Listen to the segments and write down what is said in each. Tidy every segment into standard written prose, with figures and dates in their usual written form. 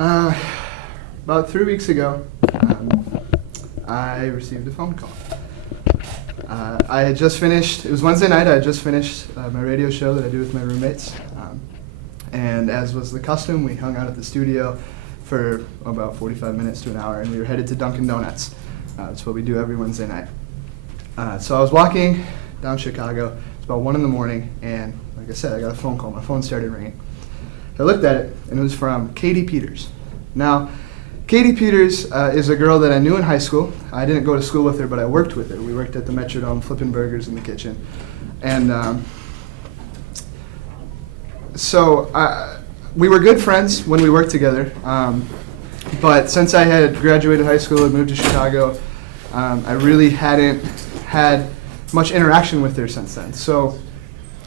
Uh, about 3 weeks ago, I received a phone call. I had just finished, it was Wednesday night, I had just finished my radio show that I do with my roommates. And as was the custom, we hung out at the studio for about 45 minutes to an hour, and we were headed to Dunkin' Donuts. That's what we do every Wednesday night. So I was walking down Chicago. It's about 1 in the morning, and like I said, I got a phone call. My phone started ringing. I looked at it, and it was from Katie Peters. Now, Katie Peters is a girl that I knew in high school. I didn't go to school with her, but I worked with her. We worked at the Metrodome flipping burgers in the kitchen. And so we were good friends when we worked together. But since I had graduated high school and moved to Chicago, I really hadn't had much interaction with her since then. So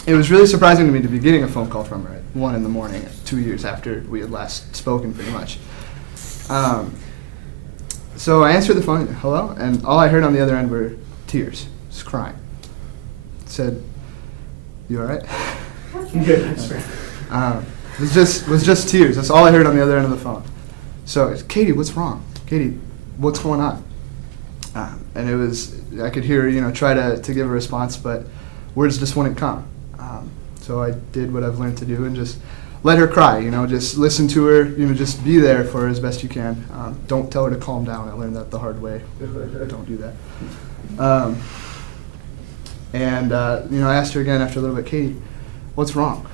it was really surprising to me to be getting a phone call from her at 1 in the morning, 2 years after we had last spoken pretty much. So I answered the phone, hello, and all I heard on the other end were tears, just crying. I said, you all right? It was just tears. That's all I heard on the other end of the phone. So, Katie, what's wrong? Katie, what's going on? And it was, I could hear her, try to give a response, but words just wouldn't come. So I did what I've learned to do and just let her cry, just listen to her, just be there for her as best you can. Don't tell her to calm down. I learned that the hard way. Don't do that. I asked her again after a little bit, Katie, what's wrong?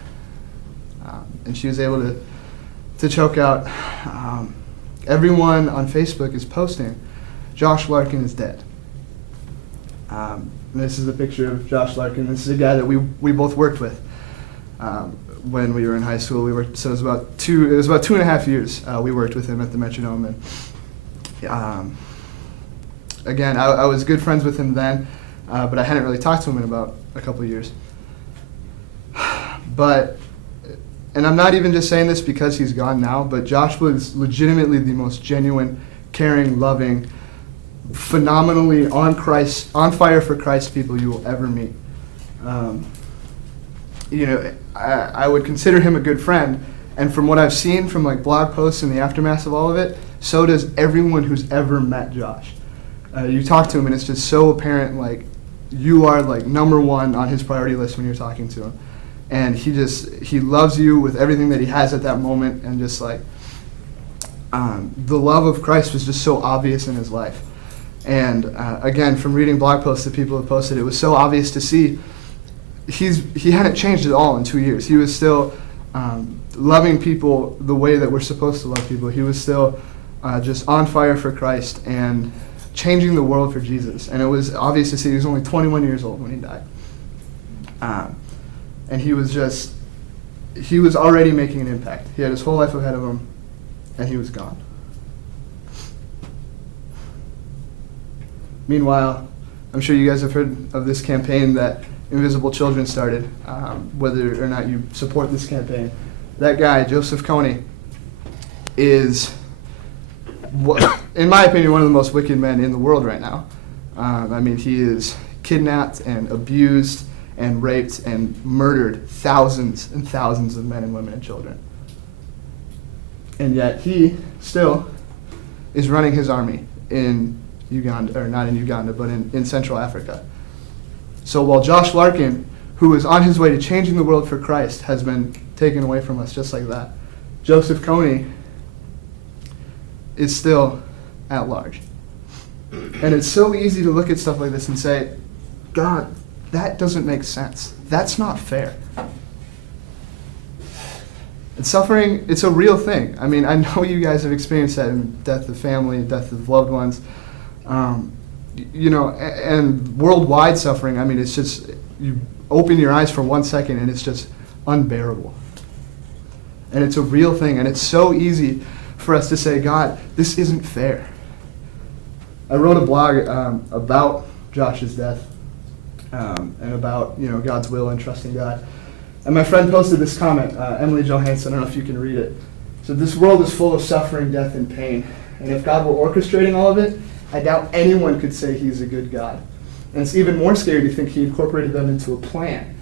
And she was able to choke out, everyone on Facebook is posting, Josh Larkin is dead. This is a picture of Josh Larkin. This is a guy that we both worked with when we were in high school. We worked, so it was about 2.5 years we worked with him at the Metrodome. And again, I was good friends with him then, but I hadn't really talked to him in about a couple of years. And I'm not even just saying this because he's gone now, but Josh was legitimately the most genuine, caring, loving, phenomenally on fire for Christ people you will ever meet. I would consider him a good friend, and from what I've seen from blog posts in the aftermath of all of it, so does everyone who's ever met Josh. You talk to him and it's just so apparent, you are number one on his priority list when you're talking to him. And he loves you with everything that he has at that moment, and just the love of Christ was just so obvious in his life. And again, from reading blog posts that people have posted, it was so obvious to see he hadn't changed at all in 2 years. He was still loving people the way that we're supposed to love people. He was still just on fire for Christ and changing the world for Jesus. And it was obvious to see he was only 21 years old when he died. And he was already making an impact. He had his whole life ahead of him, and he was gone. Meanwhile, I'm sure you guys have heard of this campaign that Invisible Children started, whether or not you support this campaign. That guy, Joseph Kony, is, in my opinion, one of the most wicked men in the world right now. He is kidnapped and abused and raped and murdered thousands and thousands of men and women and children. And yet he still is running his army in Uganda, or not in Uganda, but in Central Africa. So while Josh Larkin, who is on his way to changing the world for Christ, has been taken away from us just like that, Joseph Kony is still at large. And it's so easy to look at stuff like this and say, God, that doesn't make sense. That's not fair. And suffering, it's a real thing. I know you guys have experienced that in death of family, death of loved ones. And worldwide suffering, it's just, you open your eyes for 1 second and it's just unbearable. And it's a real thing, and it's so easy for us to say, God, this isn't fair. I wrote a blog about Josh's death. And about God's will and trusting God. And my friend posted this comment, Emily Johansson, I don't know if you can read it. So this world is full of suffering, death, and pain. And if God were orchestrating all of it, I doubt anyone could say he's a good God. And it's even more scary to think he incorporated them into a plan.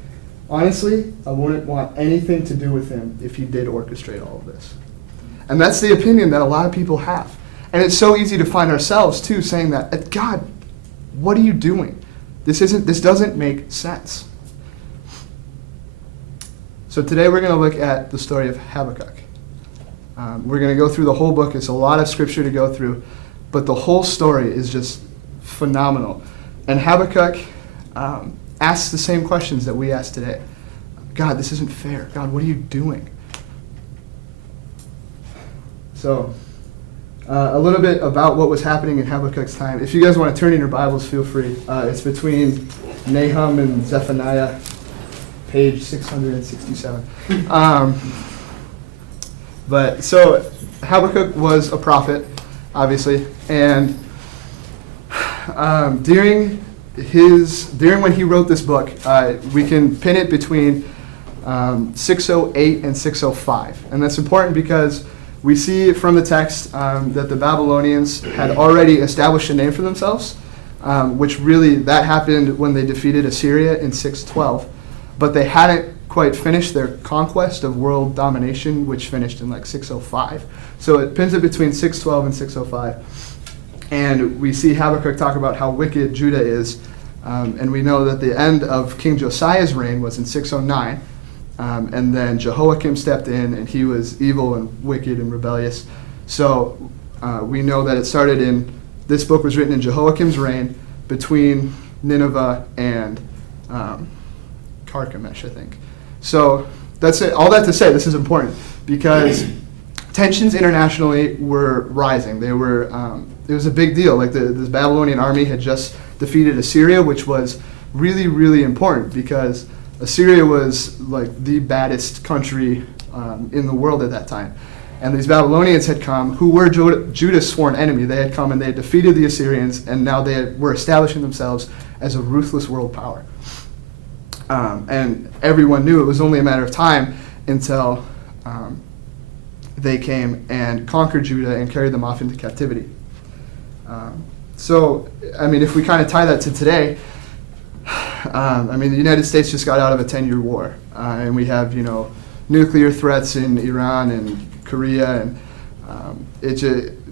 Honestly, I wouldn't want anything to do with him if he did orchestrate all of this. And that's the opinion that a lot of people have. And it's so easy to find ourselves, too, saying that, God, what are you doing? This doesn't make sense. So today we're going to look at the story of Habakkuk. We're going to go through the whole book. It's a lot of scripture to go through, but the whole story is just phenomenal. And Habakkuk asks the same questions that we ask today. God, this isn't fair. God, what are you doing? So, a little bit about what was happening in Habakkuk's time. If you guys want to turn in your Bibles, feel free. It's between Nahum and Zephaniah, page 667. But so Habakkuk was a prophet, obviously, and during when he wrote this book, we can pin it between 608 and 605, and that's important because we see from the text that the Babylonians had already established a name for themselves, which really that happened when they defeated Assyria in 612, but they hadn't quite finished their conquest of world domination, which finished in like 605. So it pins it between 612 and 605. And we see Habakkuk talk about how wicked Judah is. And we know that the end of King Josiah's reign was in 609. And then Jehoiakim stepped in, and he was evil and wicked and rebellious. So we know that it started this book was written in Jehoiakim's reign between Nineveh and Carchemish, I think. So that's it. All that to say, this is important because tensions internationally were rising. They were. It was a big deal. Like this Babylonian army had just defeated Assyria, which was really, really important because Assyria was like the baddest country in the world at that time. And these Babylonians had come, who were Judah's sworn enemy. They had come and they had defeated the Assyrians, and now they were establishing themselves as a ruthless world power. And everyone knew it was only a matter of time until they came and conquered Judah and carried them off into captivity. So, I mean, if we kind of tie that to today, I mean, the United States just got out of a 10-year war, and we have, nuclear threats in Iran and Korea, and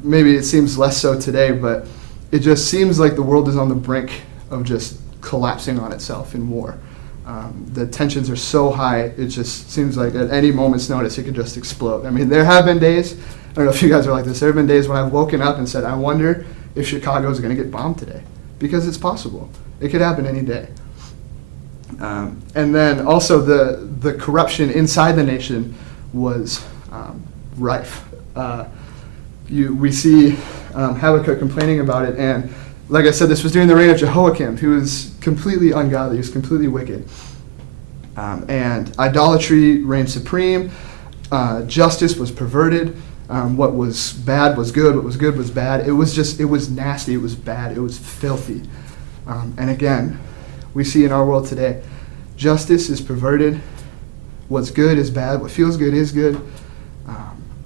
maybe it seems less so today, but it just seems like the world is on the brink of just collapsing on itself in war. The tensions are so high, it just seems like at any moment's notice it could just explode. I mean, there have been days, I don't know if you guys are like this, there have been days when I've woken up and said, I wonder if Chicago is going to get bombed today, because it's possible. It could happen any day. And then also the corruption inside the nation was rife. We see Habakkuk complaining about it, and like I said, this was during the reign of Jehoiakim, who was completely ungodly, he was completely wicked. And idolatry reigned supreme, justice was perverted, what was bad was good, what was good was bad. It was nasty, it was bad, it was filthy. And again, we see in our world today, justice is perverted, what's good is bad, what feels good is good.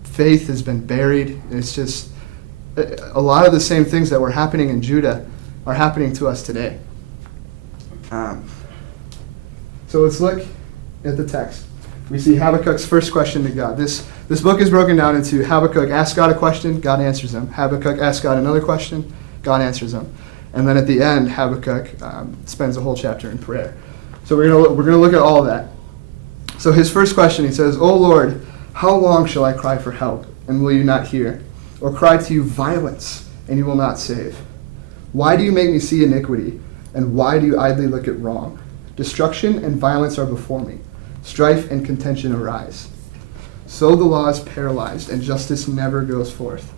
Faith has been buried. It's just a lot of the same things that were happening in Judah are happening to us today. So let's look at the text. We see Habakkuk's first question to God. This book is broken down into Habakkuk asks God a question, God answers him. Habakkuk asks God another question, God answers him. And then at the end, Habakkuk spends a whole chapter in prayer. So we're gonna look at all of that. So his first question, he says, "O Lord, how long shall I cry for help, and will you not hear? Or cry to you violence, and you will not save? Why do you make me see iniquity, and why do you idly look at wrong? Destruction and violence are before me. Strife and contention arise. So the law is paralyzed, and justice never goes forth.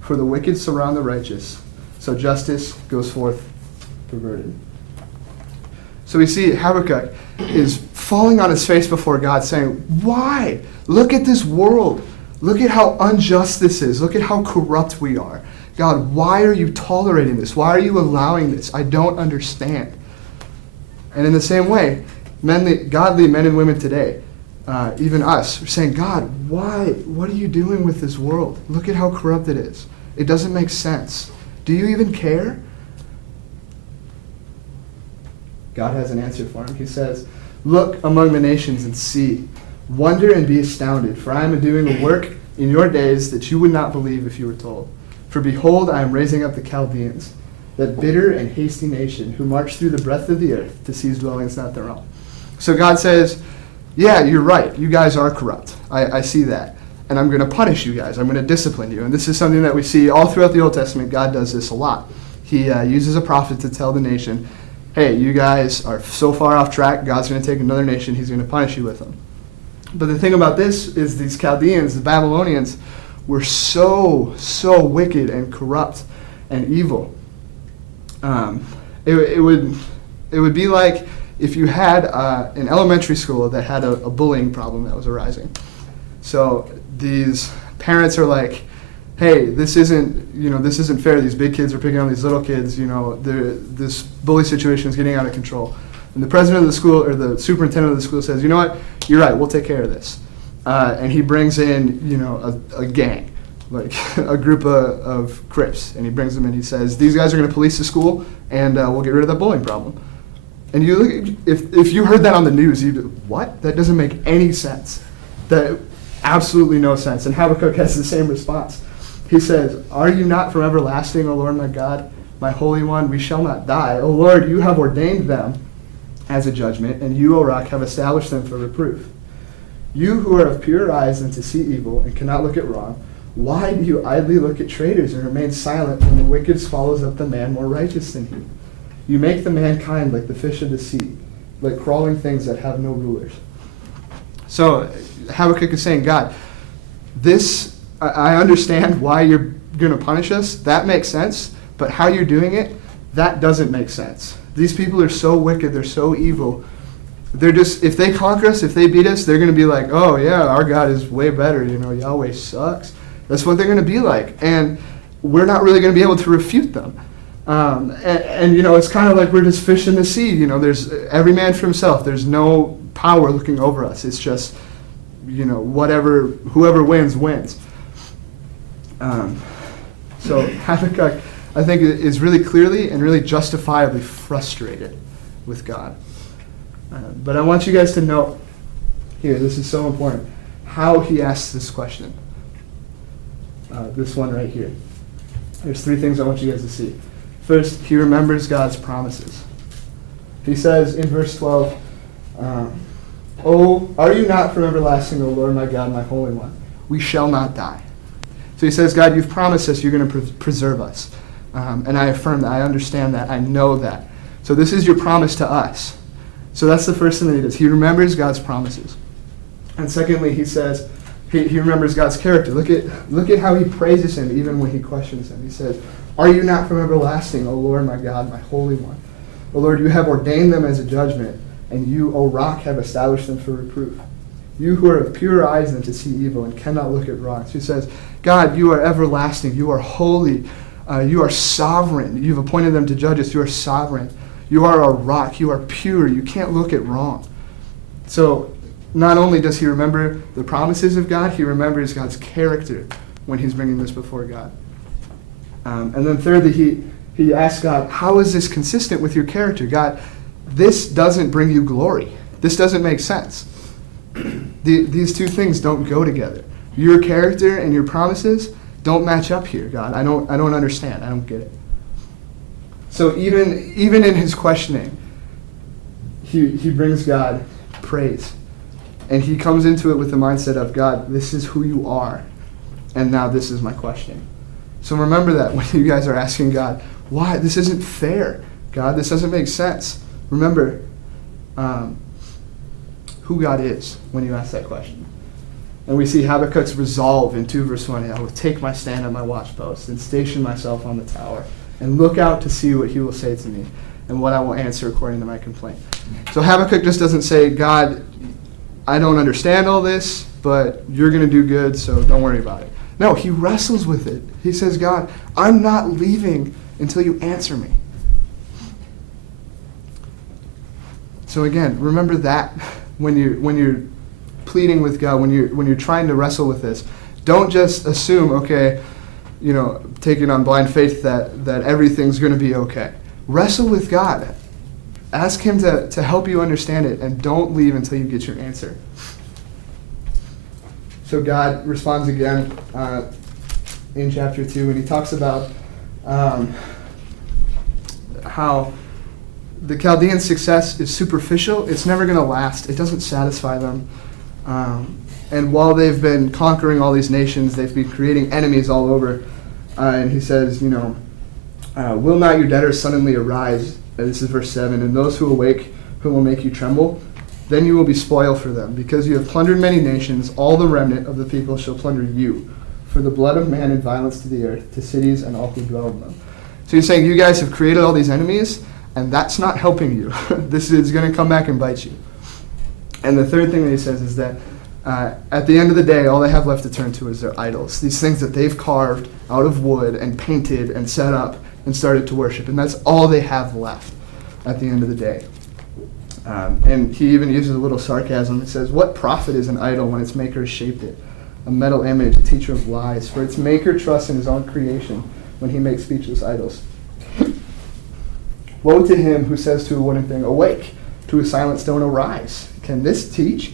For the wicked surround the righteous, so justice goes forth perverted." So we see Habakkuk is falling on his face before God saying, why? Look at this world. Look at how unjust this is. Look at how corrupt we are. God, why are you tolerating this? Why are you allowing this? I don't understand. And in the same way, godly men and women today, even us, are saying, God, why? What are you doing with this world? Look at how corrupt it is. It doesn't make sense. Do you even care? God has an answer for him. He says, "Look among the nations and see. Wonder and be astounded, for I am doing a work in your days that you would not believe if you were told. For behold, I am raising up the Chaldeans, that bitter and hasty nation, who march through the breadth of the earth to seize dwellings not their own. So God says, yeah, you're right. You guys are corrupt. I see that. And I'm going to punish you guys. I'm going to discipline you. And this is something that we see all throughout the Old Testament. God does this a lot. He uses a prophet to tell the nation, hey, you guys are so far off track, God's going to take another nation. He's going to punish you with them. But the thing about this is these Chaldeans, the Babylonians, were so wicked and corrupt and evil. It would be like if you had an elementary school that had a bullying problem that was arising. So these parents are like, hey, this isn't fair. These big kids are picking on these little kids. This bully situation is getting out of control. And the president of the school or the superintendent of the school says, you know what, you're right, we'll take care of this. And he brings in, a gang, like a group of Crips, and he brings them in. He says, these guys are going to police the school, and we'll get rid of that bullying problem. And you look, if you heard that on the news, you'd be, what? That doesn't make any sense. That absolutely no sense. And Habakkuk has the same response. He says, are you not from everlasting, O Lord my God, my Holy One? We shall not die. O Lord, you have ordained them as a judgment, and you, O Rock, have established them for reproof. You who are of purer eyes than to see evil and cannot look at wrong, why do you idly look at traitors and remain silent when the wicked swallows up the man more righteous than he? You make the mankind like the fish of the sea, like crawling things that have no rulers. So Habakkuk is saying, God, I understand why you're going to punish us. That makes sense. But how you're doing it, that doesn't make sense. These people are so wicked. They're so evil. They're just, if they conquer us, if they beat us, they're going to be like, oh, yeah, our God is way better. Yahweh sucks. That's what they're going to be like. And we're not really going to be able to refute them. It's kind of like we're just fish in the sea. There's every man for himself. There's no power looking over us. It's just, whoever wins. So Habakkuk, I think, is really clearly and really justifiably frustrated with God. But I want you guys to note here, this is so important, how he asks this question. This one right here. There's three things I want you guys to see. First, he remembers God's promises. He says in verse 12, oh, are you not from everlasting, O Lord my God, my Holy One? We shall not die. So he says, God, you've promised us you're going to preserve us. And I affirm that. I understand that. I know that. So this is your promise to us. So that's the first thing that he does. He remembers God's promises. And secondly, he says, he remembers God's character. Look at how he praises him even when he questions him. He says, are you not from everlasting, O Lord my God, my Holy One? O Lord, you have ordained them as a judgment, and you, O Rock, have established them for reproof. You who are of pure eyes than to see evil and cannot look at wrong. So he says, God, you are everlasting. You are holy. You are sovereign. You've appointed them to judge us. You are sovereign. You are a rock. You are pure. You can't look at wrong. So not only does he remember the promises of God, he remembers God's character when he's bringing this before God. And then thirdly, he asks God, how is this consistent with your character? God, this doesn't bring you glory. This doesn't make sense. These two things don't go together. Your character and your promises don't match up here, God. I don't understand. I don't get it. So even in his questioning, he brings God praise. And he comes into it with the mindset of, God, this is who you are. And now this is my question. So remember that when you guys are asking God, why? This isn't fair. God, this doesn't make sense. Remember who God is when you ask that question. And we see Habakkuk's resolve in 2 verse 20. I will take my stand on my watchpost and station myself on the tower and look out to see what he will say to me and what I will answer according to my complaint. So Habakkuk just doesn't say, God, I don't understand all this, but you're going to do good, so don't worry about it. No, he wrestles with it. He says, God, I'm not leaving until you answer me. So again, remember that when you're pleading with God, when you're trying to wrestle with this, don't just assume, okay, take it on blind faith that everything's going to be okay. Wrestle with God. Ask him to help you understand it, and don't leave until you get your answer. So God responds again in chapter 2, and he talks about how the Chaldeans' success is superficial. It's never going to last. It doesn't satisfy them. And while they've been conquering all these nations, they've been creating enemies all over. And he says, will not your debtors suddenly arise? This is verse 7. And those who awake, who will make you tremble? Then you will be spoil for them. Because you have plundered many nations, all the remnant of the people shall plunder you. For the blood of man and violence to the earth, to cities and all who dwell in them. So he's saying you guys have created all these enemies, and that's not helping you. This is going to come back and bite you. And the third thing that he says is that at the end of the day, all they have left to turn to is their idols. These things that they've carved out of wood and painted and set up and started to worship. And that's all they have left at the end of the day. And he even uses a little sarcasm. It says, what profit is an idol when its maker has shaped it? A metal image, a teacher of lies. For its maker trusts in his own creation when he makes speechless idols. Woe to him who says to a wooden thing, awake, to a silent stone, arise. Can this teach?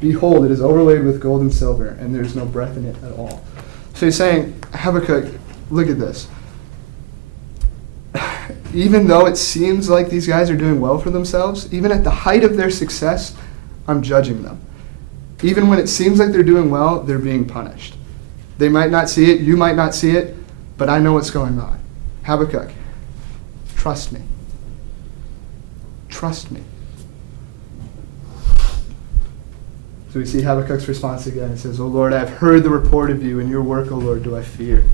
Behold, it is overlaid with gold and silver, and there is no breath in it at all. So he's saying, Habakkuk, look at this. Even though it seems like these guys are doing well for themselves, even at the height of their success, I'm judging them. Even when it seems like they're doing well, they're being punished. They might not see it, you might not see it, but I know what's going on. Habakkuk, trust me. Trust me. So we see Habakkuk's response again. It says, O Lord, I have heard the report of you, and your work, O Lord, do I fear.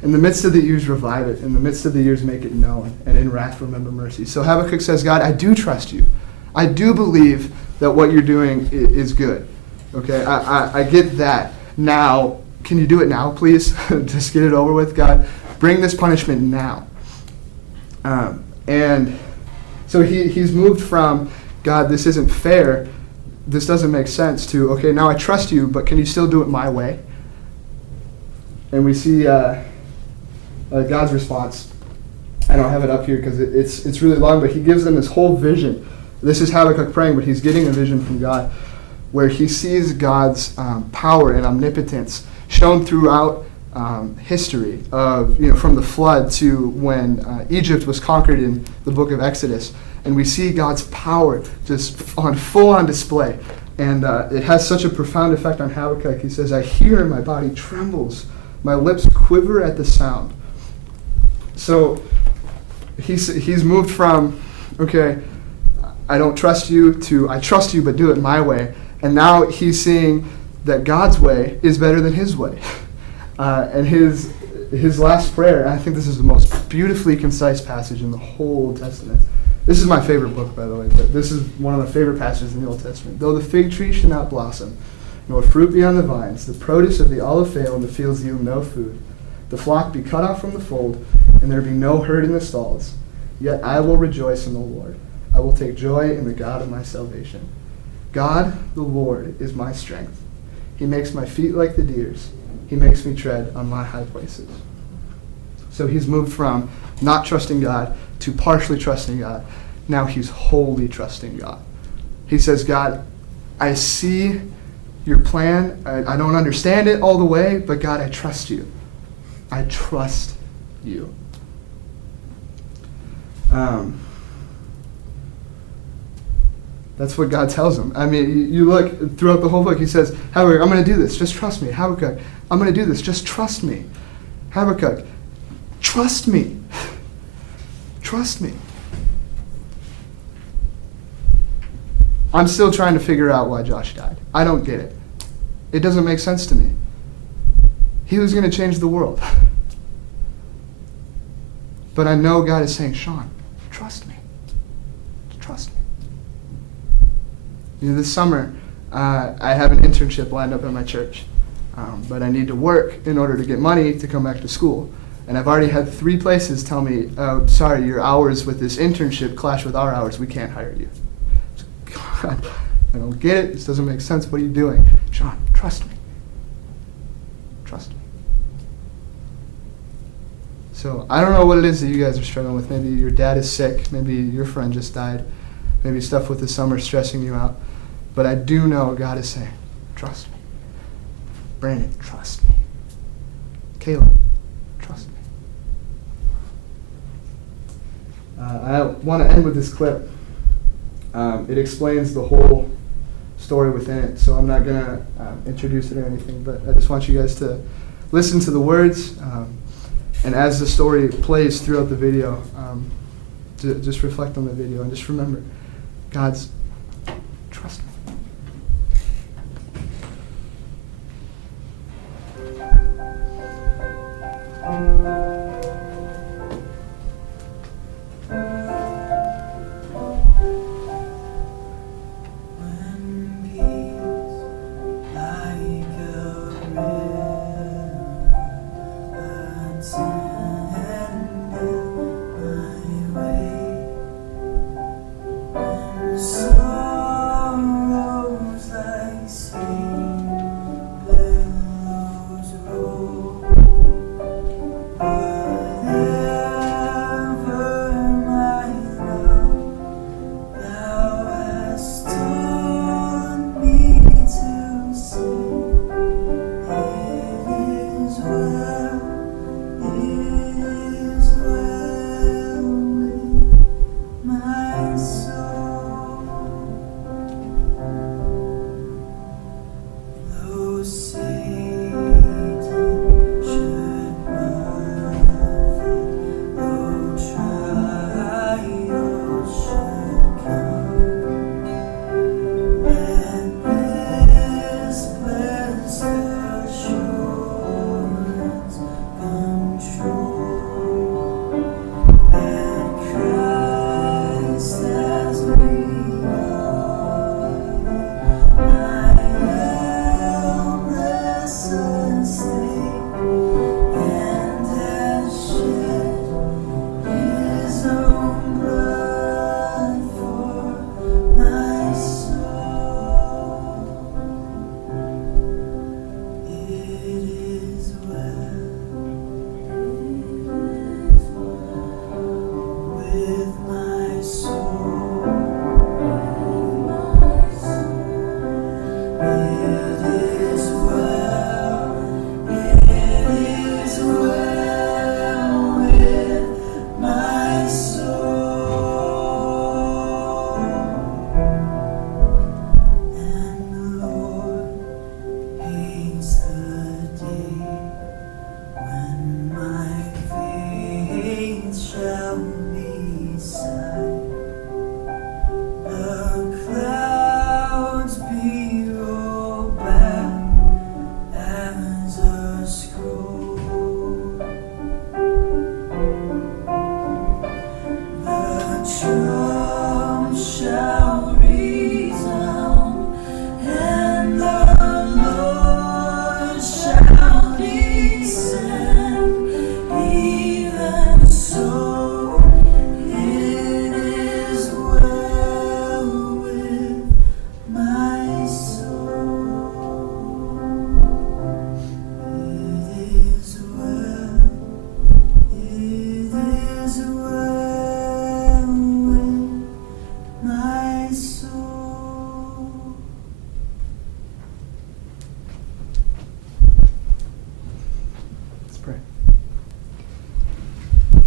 In the midst of the years, revive it. In the midst of the years, make it known. And in wrath, remember mercy. So Habakkuk says, God, I do trust you. I do believe that what you're doing is good. Okay, I get that. Now, can you do it now, please? Just get it over with, God. Bring this punishment now. And so he's moved from, God, this isn't fair, this doesn't make sense, to, okay, now I trust you, but can you still do it my way? And we see God's response. I don't have it up here because it's really long, but he gives them this whole vision. This is Habakkuk praying, but he's getting a vision from God where he sees God's power and omnipotence shown throughout history of, from the flood to when Egypt was conquered in the book of Exodus. And we see God's power just on full-on display. And it has such a profound effect on Habakkuk. He says, I hear and my body trembles. My lips quiver at the sound. So he's moved from, okay, I don't trust you, to I trust you but do it my way. And now he's seeing that God's way is better than his way. And his last prayer, and I think this is the most beautifully concise passage in the whole Old Testament. This is my favorite book, by the way, but this is one of my favorite passages in the Old Testament. Though the fig tree should not blossom, nor fruit be on the vines, the produce of the olive fail, and the fields yield no food, the flock be cut off from the fold, and there be no herd in the stalls, yet I will rejoice in the Lord. I will take joy in the God of my salvation. God, the Lord, is my strength. He makes my feet like the deer's. He makes me tread on my high places. So he's moved from not trusting God to partially trusting God. Now he's wholly trusting God. He says, God, I see your plan. I don't understand it all the way, but God, I trust you. I trust you. That's what God tells him. I mean, you look throughout the whole book, he says, Habakkuk, I'm going to do this. Just trust me. Habakkuk, I'm going to do this. Just trust me. Habakkuk, trust me. Trust me. I'm still trying to figure out why Josh died. I don't get it. It doesn't make sense to me. He was going to change the world. But I know God is saying, Sean, trust me. Trust me. This summer, I have an internship lined up at my church, but I need to work in order to get money to come back to school. And I've already had 3 places tell me, oh, sorry, your hours with this internship clash with our hours. We can't hire you. So, God, I don't get it. This doesn't make sense. What are you doing? Sean, trust me. Trust me. So I don't know what it is that you guys are struggling with. Maybe your dad is sick. Maybe your friend just died. Maybe stuff with the summer stressing you out. But I do know God is saying, trust me. Brandon, trust me. Caleb, trust me. I want to end with this clip. It explains the whole story within it, so I'm not going to introduce it or anything, but I just want you guys to listen to the words, and as the story plays throughout the video, just reflect on the video and just remember, God's trust me.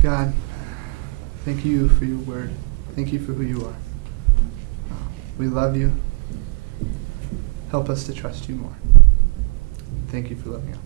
God, thank you for your word. Thank you for who you are. We love you. Help us to trust you more. Thank you for loving us.